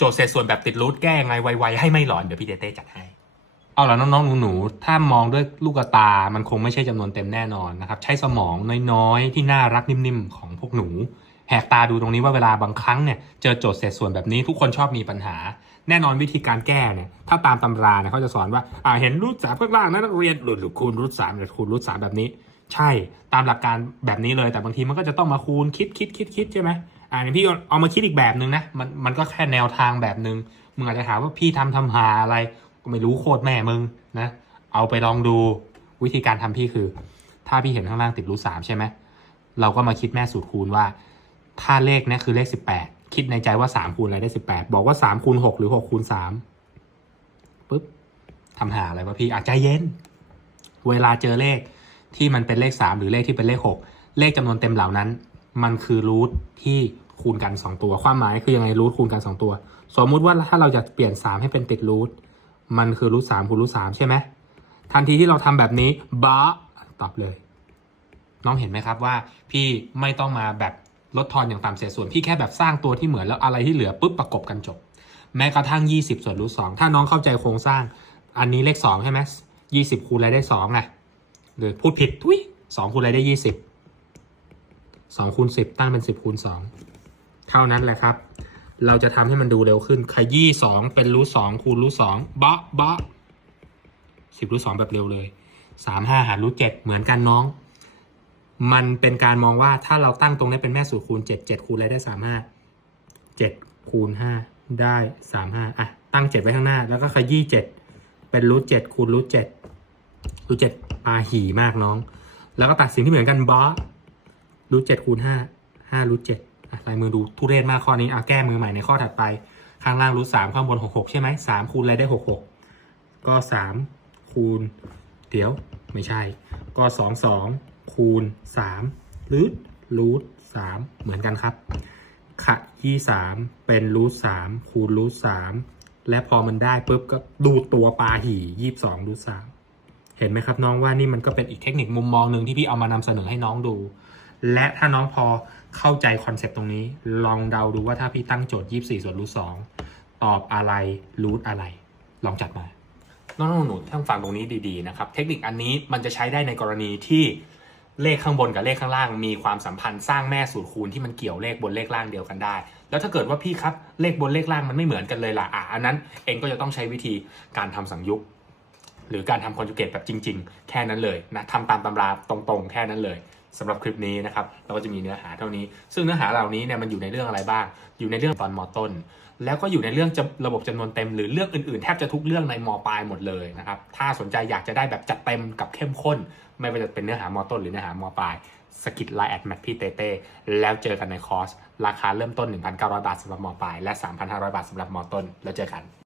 โจทย์เศษส่วนแบบติดรูทแก้ไงไวๆให้ไม่หลอนเดี๋ยวพี่เต้เต้จัดให้ เอาละน้องๆหนูๆถ้ามองด้วยลูกตา มันคงไม่ใช่จำนวนเต็มแน่นอนนะครับ ใช้สมองน้อยๆ ที่น่ารักนิ่มๆ ของพวกหนู แหกตาดูตรงนี้ว่าเวลาบางครั้งเนี่ยเจอโจทย์เศษส่วนแบบนี้ทุกคนชอบมีปัญหา แน่นอนวิธีการแก้เนี่ยถ้าตามตำราเนี่ยเขาจะสอนว่าอ่าเห็นรูทสามข้างล่างนะนักเรียนรือหรือคูณรูทสามหรือคูณรูทสามแบบนี้ ใช่ตามหลักการแบบนี้เลยแต่บางทีมันก็จะต้องมาคูณคิดคิดคิดคิดใช่ไหม อ่าเดี๋ยพี่เอามาคิดอีกแบบหนึ่งนะมันมันก็แค่แนวทางแบบหนึ่งมึงอาจจะถามว่าพี่ทำทำหาอะไรก็ไม่รู้โคตรแม่มึงนะเอาไปลองดูวิธีการทำพี่คือ ถ้าพี่เห็นข้างล่างติดรูทสามใช่ไหมเราก็มาคิดแม่สูตรคูณว่า ถ้าเลขเนี้คือเลขสิบแปดคิดในใจว่าสามคูณอะไรได้สิบแปดบอกว่าสามคูณหกหรือหกคูณสามปุ๊บทำหาอะไรวะพี่อาจใจเย็น เวลาเจอเลขที่มันเป็นเลขสามหรือเลขที่เป็นเลขหกเลขจำนวนเต็มเหล่านั้น มันคือรูทที่คูณกันสองตัว ความหมายคือยังไงรูทคูณกันสองตัว สมมุติว่าถ้าเราจะเปลี่ยนสามให้เป็นติดรูทมันคือรูทสามคูณรูทสามใช่ไหมทันทีที่เราทำแบบนี้บะตอบเลย น้องเห็นไหมครับว่า พี่ไม่ต้องมาแบบลดทอนอย่างตามเศษส่วนพี่แค่แบบสร้างตัวที่เหมือนแล้วอะไรที่เหลือปุ๊บประกบกันจบ แม้กระทั่ง 20 ส่วนรูทสองถ้าน้องเข้าใจโครงสร้าง อันนี้เลข2ใช่ไหม20คูณอะไรได้2ไงหรือพูดผิดทุย2คูณอะไรได้ 20 2คูณ10 ตั้งเป็น 10คูณ2เท่านั้นแหละครับ เราจะทำให้มันดูเร็วขึ้นขยี้2เป็นรูทสองคูณรูทสองบะบะ10รูทสองแบบเร็วเลย3 5หารรูท7เหมือนกันน้อง มันเป็นการมองว่าถ้าเราตั้งตรงนี้เป็นแม่สูตรคูณ7 7คูณอะไรได้35 7คูณ5ได้35อะตั้ง7ไว้ข้างหน้า แล้วก็ขยี้7เป็นรูท7คูณรูท7รูท7ปาหี่มากน้อง แล้วก็ตัดสิ่งที่เหมือนกันบอส รูท7คูณ5 5รูท7อะลายมือดูทุเรศมากข้อนี้เอาแก้มือใหม่ในข้อถัดไป ข้างล่างรูท3ข้างบน66ใช่ไหม3คูณอะไรได้66ก็3คูณ เดี๋ยวไม่ใช่ ก็สองสองคูณสามรูทรูทสามเหมือนกันครับขะยี่สามเป็นรูทสามคูณรูทสามและพอมันได้ปุ๊บก็ดูตัวปลาหี่ยี่สองรูทสามเห็นไหมครับน้องว่านี่มันก็เป็นอีกเทคนิคมุมมองหนึ่งที่พี่เอามานำเสนอให้น้องดู และถ้าน้องพอเข้าใจคอนเซปต์ตรงนี้ ลองเดาดูว่าถ้าพี่ตั้งโจทย์ยี่สี่ส่วนรูทสองตอบอะไรรูทอะไร ลองจัดมา น้องหนูทั้งฟังตรงนี้ดีๆนะครับ เทคนิคอันนี้มันจะใช้ได้ในกรณีที่เลขข้างบนกับเลขข้างล่าง มีความสัมพันธ์สร้างแม่สูตรคูณที่มันเกี่ยวเลขบนเลขล่างเดียวกันได้ แล้วถ้าเกิดว่าพี่ครับเลขบนเลขล่างมันไม่เหมือนกันเลยล่ะอะอันนั้นเองก็จะต้องใช้วิธีการทำสังยุกหรือการทำคอนจูเกตแบบจริง ๆ แค่นั้นเลยนะทำตามตำราตรงๆ แค่นั้นเลย สำหรับคลิปนี้นะครับเราก็จะมีเนื้อหาเท่านี้ ซึ่งเนื้อหาเหล่านี้เนี่ยมันอยู่ในเรื่องอะไรบ้าง อยู่ในเรื่องตอนมต้น แล้วก็อยู่ในเรื่องจะระบบจำนวนเต็มหรือเรื่องอื่นๆ แทบจะทุกเรื่องในมปลายหมดเลยนะครับถ้าสนใจอยากจะได้แบบจัดเต็มกับเข้มข้น ไม่ว่าจะเป็นเนื้อหามต้นหรือเนื้อหามปลายสกิดไลน์แอดแมทพี่เต้แล้วเจอกันในคอร์ส ราคาเริ่มต้น 1,900 บาทสำหรับมปลายและ 3,500 บาทสำหรับมต้น แล้วเจอกัน